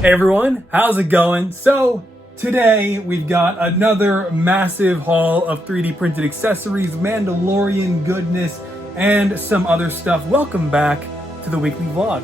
Hey everyone, how's it going? So today we've got another massive haul of 3D printed accessories, Mandalorian goodness, and some other stuff. Welcome back to the weekly vlog.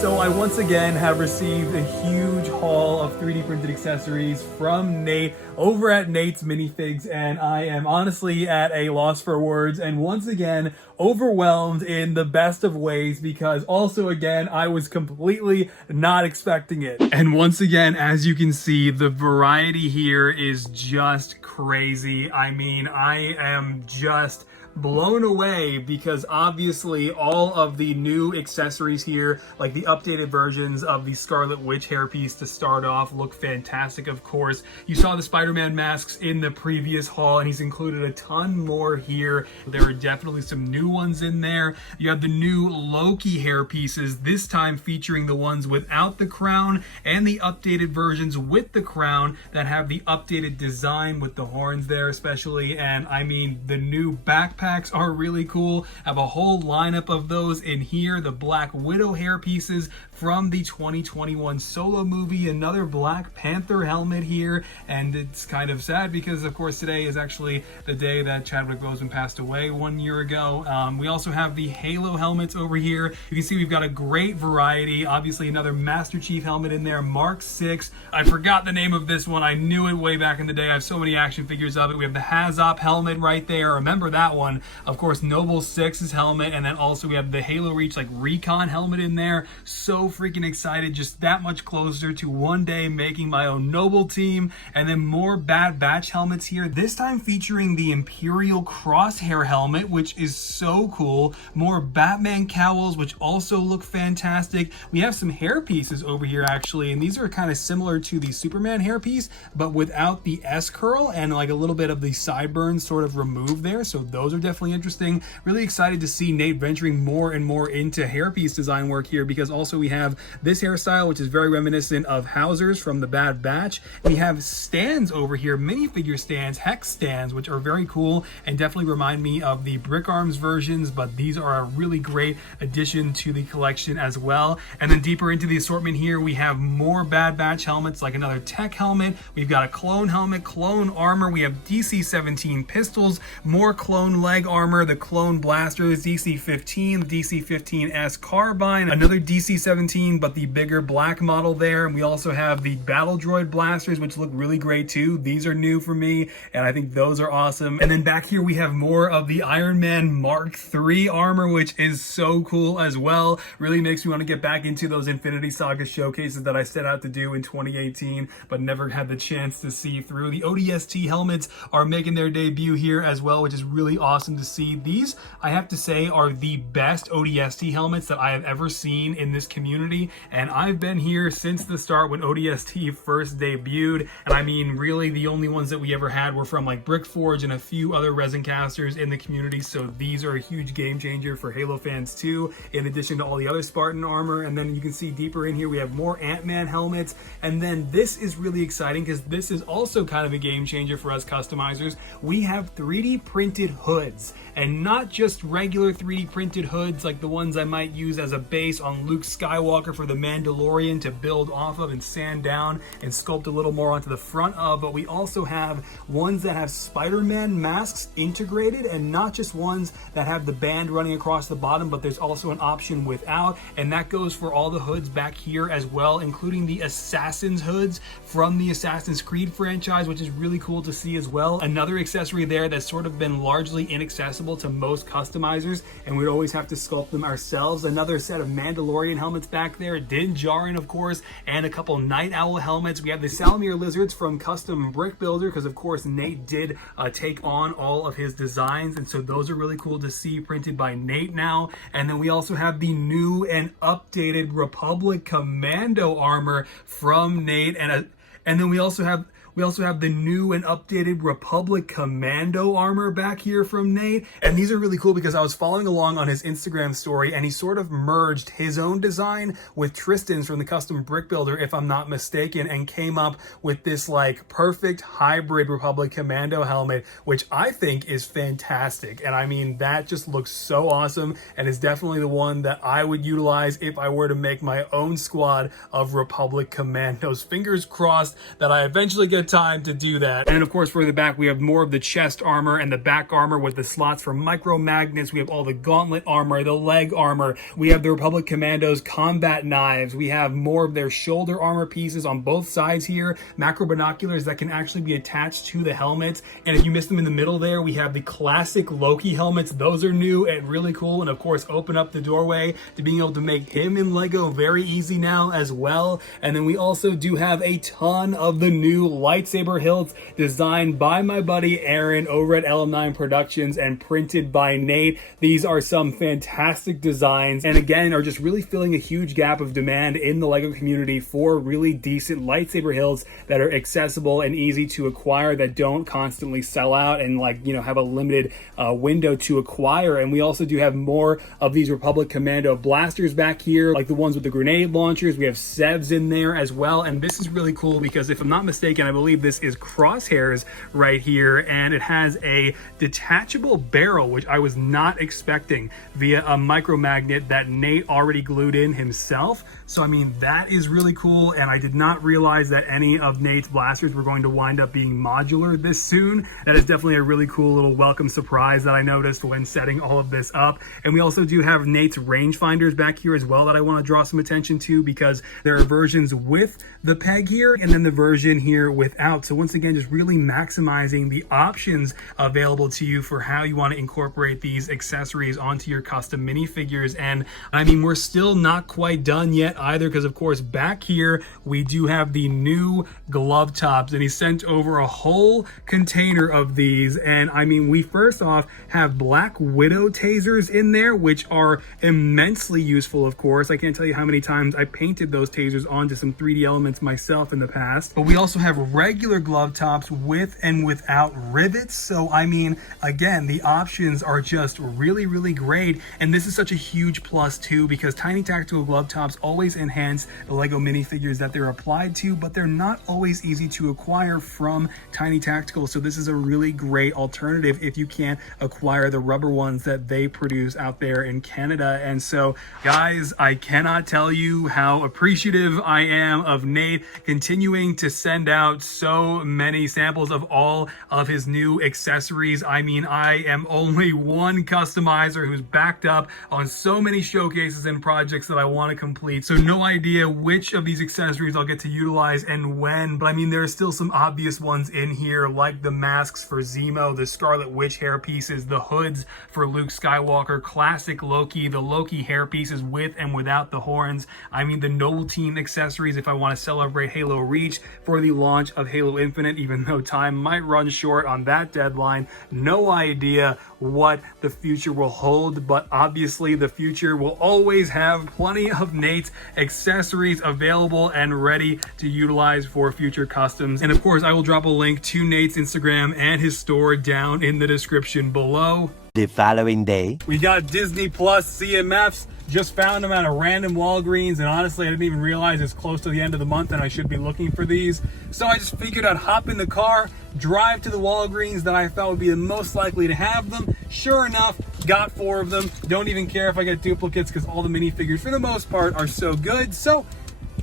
So I once again have received a huge haul of 3D printed accessories from Nate over at NatesMinifigs, and I am honestly at a loss for words and once again overwhelmed in the best of ways, because also again I was completely not expecting it. And once again, as you can see, the variety here is just crazy. I mean, I am just blown away because obviously all of the new accessories here, like the updated versions of the Scarlet Witch hairpiece to start off, look fantastic. Of course, you saw the Spider-Man masks in the previous haul and he's included a ton more here. There are definitely some new ones in there. You have the new Loki hairpieces, this time featuring the ones without the crown and the updated versions with the crown that have the updated design with the horns there especially. And I mean, the new backpacks are really cool. I have a whole lineup of those in here. The Black Widow hair pieces from the 2021 Solo movie, another Black Panther helmet here, and it's kind of sad because of course today is actually the day that Chadwick Boseman passed away 1 year ago. We also have the Halo helmets over here. You can see we've got a great variety. Obviously another Master Chief helmet in there, Mark 6. I forgot the name of this one. I knew it way back in the day. I have so many action figures of it. We have the Hazop helmet right there. Remember that one. Of course, Noble 6's helmet, and then also we have the Halo Reach like Recon helmet in there. So freaking excited, just that much closer to one day making my own Noble team. And then more Bad Batch helmets here, this time featuring the Imperial Crosshair helmet, which is so cool. More Batman cowls, which also look fantastic. We have some hair pieces over here actually, and these are kind of similar to the Superman hairpiece, but without the S curl and like a little bit of the sideburns sort of removed there. So those are definitely interesting. Really excited to see Nate venturing more and more into hairpiece design work here, because also we have this hairstyle which is very reminiscent of Hauser's from the Bad Batch. We have stands over here, minifigure stands, hex stands, which are very cool and definitely remind me of the Brick Arms versions, but these are a really great addition to the collection as well. And then deeper into the assortment here, we have more Bad Batch helmets, like another tech helmet. We've got a clone helmet, clone armor. We have DC-17 pistols, more clone leg armor, the clone blasters, DC-15, the DC-15S carbine, another DC-17 but the bigger black model there. And we also have the battle droid blasters, which look really great too. These are new for me and I think those are awesome. And then back here we have more of the Iron Man Mark III armor, which is so cool as well. Really makes me want to get back into those Infinity Saga showcases that I set out to do in 2018 but never had the chance to see through. The ODST helmets are making their debut here as well, which is really awesome to see. These, I have to say, are the best ODST helmets that I have ever seen in this community, and I've been here since the start when ODST first debuted. And I mean, really the only ones that we ever had were from like Brickforge and a few other resin casters in the community, so these are a huge game changer for Halo fans too, in addition to all the other Spartan armor. And then you can see deeper in here we have more Ant-Man helmets, and then this is really exciting because this is also kind of a game changer for us customizers. We have 3D printed hoods, and not just regular 3D printed hoods like the ones I might use as a base on Luke Skywalker for the Mandalorian to build off of and sand down and sculpt a little more onto the front of, but we also have ones that have Spider-Man masks integrated, and not just ones that have the band running across the bottom, but there's also an option without, and that goes for all the hoods back here as well, including the Assassin's hoods from the Assassin's Creed franchise, which is really cool to see as well. Another accessory there that's sort of been largely inaccessible to most customizers, and we'd always have to sculpt them ourselves. Another set of Mandalorian helmets back there, Din Djarin of course, and a couple Night Owl helmets. We have the Salamir lizards from Custom Brick Builder, because of course Nate did take on all of his designs, and so those are really cool to see printed by Nate now. And then we also have the new and updated Republic Commando armor from Nate, and then we also have We also have the new and updated Republic Commando armor back here from Nate. And these are really cool because I was following along on his Instagram story and he sort of merged his own design with Tristan's from the Custom Brick Builder, if I'm not mistaken, and came up with this like perfect hybrid Republic Commando helmet, which I think is fantastic. And I mean, that just looks so awesome and is definitely the one that I would utilize if I were to make my own squad of Republic Commandos. Fingers crossed that I eventually get time to do that. And of course, further back, we have more of the chest armor and the back armor with the slots for micro magnets. We have all the gauntlet armor, the leg armor. We have the Republic Commandos combat knives. We have more of their shoulder armor pieces on both sides here. Macro binoculars that can actually be attached to the helmets. And if you missed them in the middle there, we have the classic Loki helmets. Those are new and really cool. And of course, open up the doorway to being able to make him in Lego very easy now as well. And then we also do have a ton of the new lightsaber hilts designed by my buddy Aaron over at LM9 Productions and printed by Nate. These are some fantastic designs and again are just really filling a huge gap of demand in the Lego community for really decent lightsaber hilts that are accessible and easy to acquire, that don't constantly sell out and like, you know, have a limited window to acquire. And we also do have more of these Republic Commando blasters back here, like the ones with the grenade launchers. We have Sevs in there as well. And this is really cool because if I'm not mistaken, I believe this is Crosshairs right here. And it has a detachable barrel, which I was not expecting, via a micro magnet that Nate already glued in himself. So I mean, that is really cool. And I did not realize that any of Nate's blasters were going to wind up being modular this soon. That is definitely a really cool little welcome surprise that I noticed when setting all of this up. And we also do have Nate's rangefinders back here as well that I want to draw some attention to, because there are versions with the peg here and then the version here without. So once again, just really maximizing the options available to you for how you want to incorporate these accessories onto your custom minifigures. And I mean, we're still not quite done yet either, because of course back here we do have the new glove tops, and he sent over a whole container of these. And I mean, we first off have Black Widow tasers in there, which are immensely useful. Of course, I can't tell you how many times I painted those tasers onto some 3D elements myself in the past. But we also have regular glove tops with and without rivets. So I mean, again, the options are just really, really great. And this is such a huge plus too, because tiny tactical glove tops always enhance the Lego minifigures that they're applied to, but they're not always easy to acquire from Tiny Tactical. So this is a really great alternative if you can't acquire the rubber ones that they produce out there in Canada. And so guys, I cannot tell you how appreciative I am of Nate continuing to send out so many samples of all of his new accessories. I mean, I am only one customizer who's backed up on so many showcases and projects that I want to complete. So no idea which of these accessories I'll get to utilize and when, but I mean, there are still some obvious ones in here, like the masks for Zemo, the Scarlet Witch hair pieces, the hoods for Luke Skywalker, classic Loki, the Loki hair pieces with and without the horns. I mean, the Noble Team accessories if I want to celebrate Halo Reach for the launch of Halo Infinite, even though time might run short on that deadline. No idea what the future will hold, but obviously the future will always have plenty of Nate's accessories available and ready to utilize for future customs. And of course, I will drop a link to Nate's Instagram and his store down in the description below. The following day, we got Disney Plus CMFs. Just found them at a random Walgreens, and honestly, I didn't even realize it's close to the end of the month and I should be looking for these. So I just figured I'd hop in the car, drive to the Walgreens that I thought would be the most likely to have them. Sure enough, got 4 of them. Don't even care if I get duplicates because all the minifigures, for the most part, are so good. So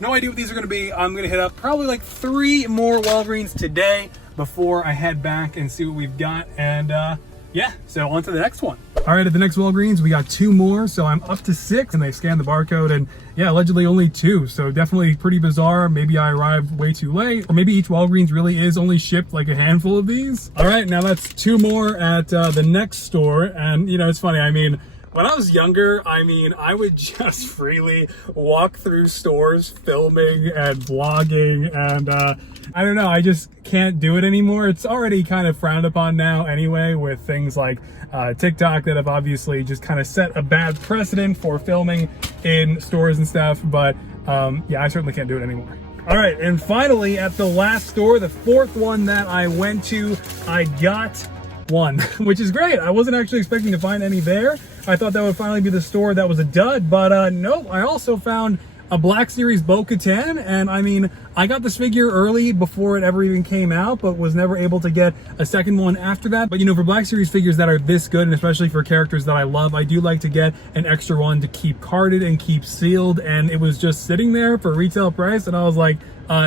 no idea what these are going to be. I'm going to hit up probably like 3 more Walgreens today before I head back and see what we've got. And yeah, so on to the next one. All right, at the next Walgreens, we got 2 more, so I'm up to 6, and they scanned the barcode, and yeah, allegedly only 2, so definitely pretty bizarre. Maybe I arrived way too late, or maybe each Walgreens really is only shipped like a handful of these. All right, now that's 2 more at the next store, and you know, it's funny, I mean, when I was younger, I mean, I would just freely walk through stores filming and vlogging, and I don't know, I just can't do it anymore. It's already kind of frowned upon now anyway, with things like TikTok that have obviously just kind of set a bad precedent for filming in stores and stuff, but yeah, I certainly can't do it anymore. All right, and finally at the last store, the fourth one that I went to, I got one, which is great. I wasn't actually expecting to find any there. I thought that would finally be the store that was a dud, but nope. I also found a Black Series Bo-Katan, and I mean, I got this figure early before it ever even came out, but was never able to get a second one after that. But you know, for Black Series figures that are this good, and especially for characters that I love, I do like to get an extra one to keep carded and keep sealed, and it was just sitting there for retail price, and I was like,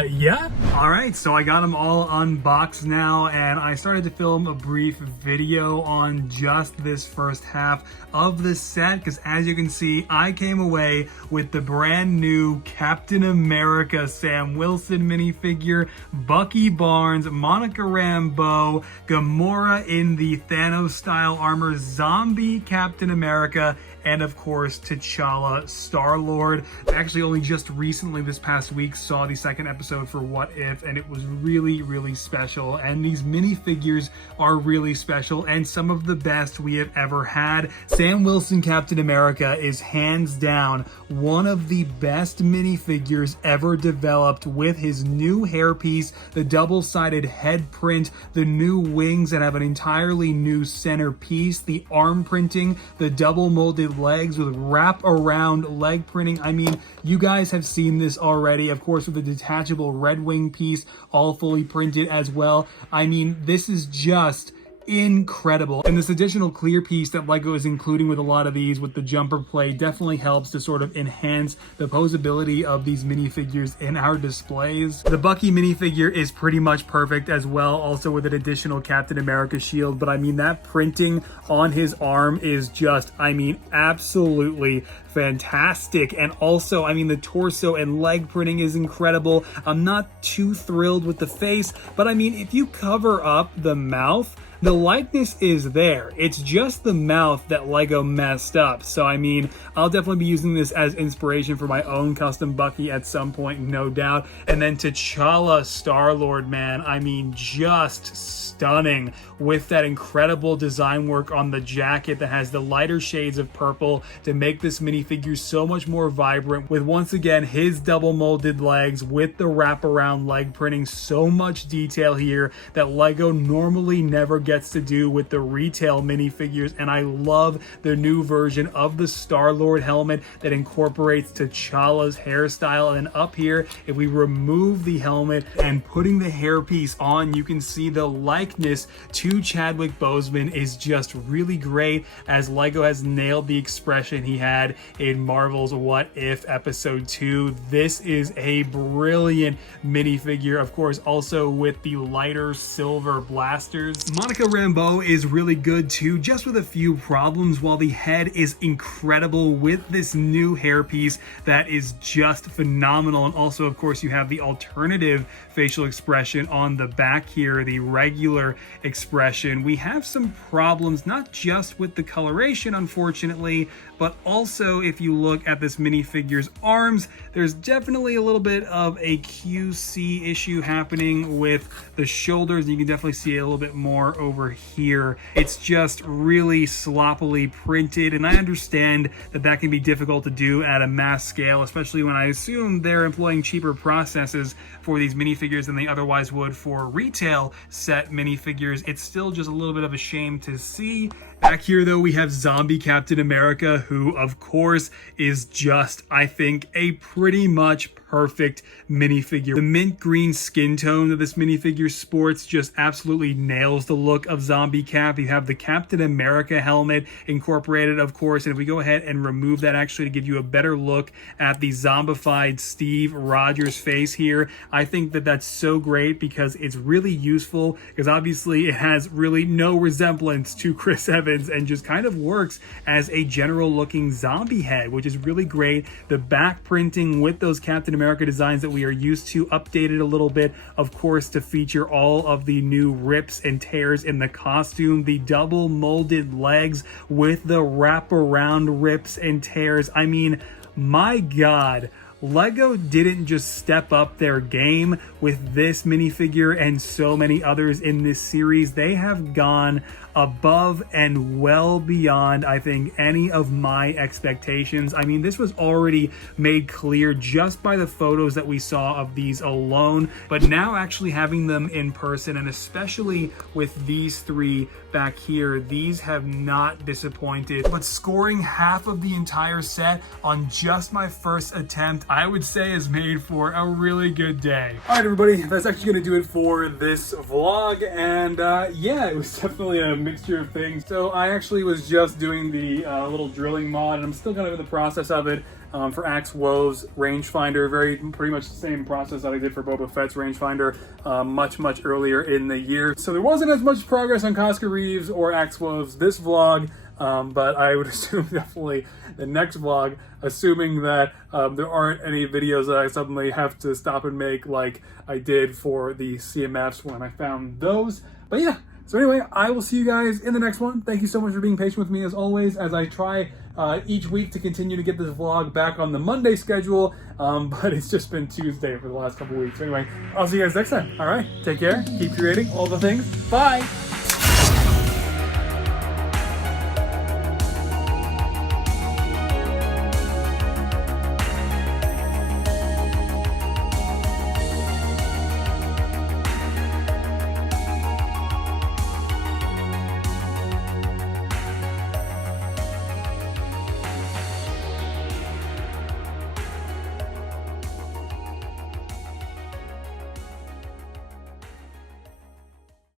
yeah. All right, so I got them all unboxed now, and I started to film a brief video on just this first half of the set, because as you can see, I came away with the brand new Captain America Sam Wilson minifigure, Bucky Barnes, Monica Rambeau, Gamora in the Thanos style armor, zombie Captain America, and of course T'Challa Star-Lord. I actually only just recently this past week saw the second episode for What If, and it was really special, and these minifigures are really special and some of the best we have ever had. Sam Wilson Captain America is hands down one of the best minifigures ever developed, with his new hairpiece, the double-sided head print, the new wings that have an entirely new center piece, the arm printing, the double molded legs with wrap around leg printing. I mean, you guys have seen this already, of course, with the detachable red wing piece, all fully printed as well. I mean, this is just incredible. And this additional clear piece that LEGO is including with a lot of these, with the jumper plate, definitely helps to sort of enhance the posability of these minifigures in our displays. The Bucky minifigure is pretty much perfect as well, also with an additional Captain America shield, but I mean, that printing on his arm is just, I mean, absolutely fantastic. And also, I mean, the torso and leg printing is incredible. I'm not too thrilled with the face, but I mean, if you cover up the mouth, the likeness is there. It's just the mouth that LEGO messed up. So I mean, I'll definitely be using this as inspiration for my own custom Bucky at some point, no doubt. And then T'Challa Star-Lord, man, I mean, just stunning, with that incredible design work on the jacket that has the lighter shades of purple to make this minifigure so much more vibrant, with once again his double molded legs with the wraparound leg printing. So much detail here that LEGO normally never gets to do with the retail minifigures. And I love the new version of the Star-Lord helmet that incorporates T'Challa's hairstyle. And up here, if we remove the helmet and putting the hairpiece on, you can see the likeness to Chadwick Boseman is just really great, as LEGO has nailed the expression he had in Marvel's What If Episode 2. This is a brilliant minifigure, of course, also with the lighter silver blasters. Monica Rambeau is really good too, just with a few problems, while the head is incredible with this new hairpiece that is just phenomenal. And also, of course, you have the alternative facial expression on the back here, the regular expression. We have some problems, not just with the coloration, unfortunately, but also if you look at this minifigure's arms, there's definitely a little bit of a QC issue happening with the shoulders. You can definitely see it a little bit more over here. It's just really sloppily printed, and I understand that that can be difficult to do at a mass scale, especially when I assume they're employing cheaper processes for these minifigures than they otherwise would for retail set minifigures. It's still just a little bit of a shame to see. Back here though, we have Zombie Captain America, who of course is just, I think, a pretty much perfect minifigure. The mint green skin tone that this minifigure sports just absolutely nails the look of Zombie Cap. You have the Captain America helmet incorporated, of course, and if we go ahead and remove that actually to give you a better look at the zombified Steve Rogers face here, I think that that's so great because it's really useful, because obviously it has really no resemblance to Chris Evans and just kind of works as a general looking zombie head, which is really great. The back printing with those Captain America designs that we are used to, updated a little bit, of course, to feature all of the new rips and tears in the costume, the double molded legs with the wraparound rips and tears. I mean, my God, Lego didn't just step up their game with this minifigure and so many others in this series. They have gone above and well beyond, I think, any of my expectations. I mean, this was already made clear just by the photos that we saw of these alone, but now actually having them in person, and especially with these three back here, these have not disappointed. But scoring half of the entire set on just my first attempt, I would say is made for a really good day. All right, everybody, that's actually gonna do it for this vlog. And yeah, it was definitely a mixture of things. So I actually was just doing the little drilling mod, and I'm still kind of in the process of it for Axe Wove's rangefinder. Pretty much the same process that I did for Boba Fett's rangefinder much earlier in the year. So there wasn't as much progress on Cosca Reeves or Axe Wove's this vlog, but I would assume definitely the next vlog, assuming that there aren't any videos that I suddenly have to stop and make like I did for the CMFs when I found those. But yeah, so anyway, I will see you guys in the next one. Thank you so much for being patient with me as always, as I try each week to continue to get this vlog back on the Monday schedule, but it's just been Tuesday for the last couple weeks. Anyway, I'll see you guys next time. All right, take care, keep creating all the things. Bye.